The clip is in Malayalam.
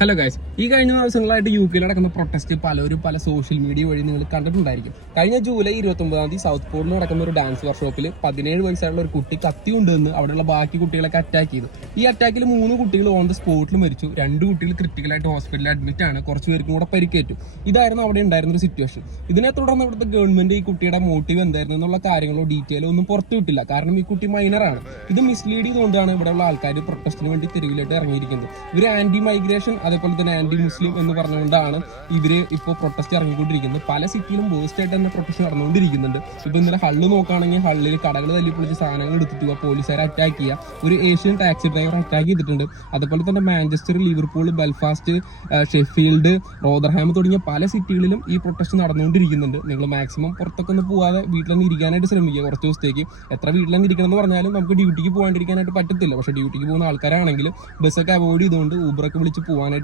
ഹലോ ഗൈസ്, ഈ കഴിഞ്ഞ ദിവസങ്ങളായിട്ട് UK നടക്കുന്ന പ്രൊട്ടസ്റ്റ് പലരും പല സോഷ്യൽ മീഡിയ വഴി നിങ്ങൾ കണ്ടിട്ടുണ്ടായിരിക്കും. കഴിഞ്ഞ ജൂലൈ 29 സൗത്ത് പോളിൽ നടക്കുന്ന ഒരു ഡാൻസ് വർക്ക്ഷോപ്പിൽ 17 വയസ്സായുള്ള ഒരു കുട്ടി കത്തി കൊണ്ടുവന്ന് അവിടെയുള്ള ബാക്കി കുട്ടികളൊക്കെ അറ്റാക്ക് ചെയ്തു. ഈ അറ്റാക്കിൽ 3 കുട്ടികൾ ഓൺ ദ സ്പോട്ടിൽ മരിച്ചു, 2 കുട്ടികൾ ക്രിട്ടിക്കലായിട്ട് ഹോസ്പിറ്റലിൽ അഡ്മിറ്റ് ആണ്, കുറച്ച് പേർക്കും കൂടെ പരിക്കേറ്റു. ഇതായിരുന്നു അവിടെ ഉണ്ടായിരുന്ന ഒരു സിറ്റുവേഷൻ. ഇതിനെ തുടർന്ന് ഇവിടുത്തെ ഗവൺമെന്റ് ഈ കുട്ടിയുടെ മോട്ടീവ് എന്തായിരുന്നു എന്നുള്ള കാര്യങ്ങളോ ഡീറ്റെയിലോ ഒന്നും പുറത്തുവിട്ടില്ല. കാരണം ഈ കുട്ടി മൈനറാണ്. ഇത് മിസ്ലീഡ് ചെയ്തുകൊണ്ടാണ് ഇവിടെയുള്ള ആൾക്കാർ പ്രൊട്ടസ്റ്റിന് വേണ്ടി തെരുവിലായിട്ട് ഇറങ്ങിയിരിക്കുന്നത്. ഇവർ ആന്റി മൈഗ്രേഷൻ അതേപോലെ തന്നെ ആന്റി മുസ്ലിം എന്ന് പറഞ്ഞുകൊണ്ടാണ് ഇവര് ഇപ്പോൾ പ്രൊട്ടസ്റ്റ് ഇറങ്ങിക്കൊണ്ടിരിക്കുന്നത്. പല സിറ്റിയിലും വേഴ്സ്റ്റ് ആയിട്ട് തന്നെ പ്രൊട്ടസ്റ്റ് നടന്നുകൊണ്ടിരിക്കുന്നുണ്ട്. ഇപ്പൊ ഇന്നലെ ഹള്ള് നോക്കുകയാണെങ്കിൽ ഹള്ളിൽ കടകൾ തല്ലിപ്പൊളിച്ച് സാധനങ്ങൾ എടുത്തിട്ട് പോലീസുകാരെ അറ്റാക്ക് ചെയ്യുക, ഒരു ഏഷ്യൻ ടാക്സി ഡ്രൈവർ അറ്റാക്ക് ചെയ്തിട്ടുണ്ട്. അതുപോലെ തന്നെ മാഞ്ചസ്റ്റർ, ലിവർപൂൾ, ബെൽഫാസ്റ്റ്, ഷെഫീൽഡ്, റോദർഹാം തുടങ്ങിയ പല സിറ്റികളിലും ഈ പ്രൊട്ടസ്റ്റ് നടന്നുകൊണ്ടിരിക്കുന്നുണ്ട്. നിങ്ങൾ മാക്സിമം പുറത്തൊക്കെ ഒന്ന് പോകാതെ വീട്ടിലൊന്ന് ഇരിക്കാനായിട്ട് ശ്രമിക്കുക കുറച്ച് ദിവസത്തേക്ക്. എത്ര വീട്ടിലൊന്ന് ഇരിക്കണം എന്ന് പറഞ്ഞാലും നമുക്ക് ഡ്യൂട്ടിക്ക് പോകാണ്ടിരിക്കാനായിട്ട് പറ്റത്തില്ല. പക്ഷേ ഡ്യൂട്ടിക്ക് പോകുന്ന ആൾക്കാരാണെങ്കിൽ ബസ്സൊക്കെ അവോയ്ഡ് ചെയ്തുകൊണ്ട് ഊബറൊക്കെ വിളിച്ച് പോകാനായിട്ട്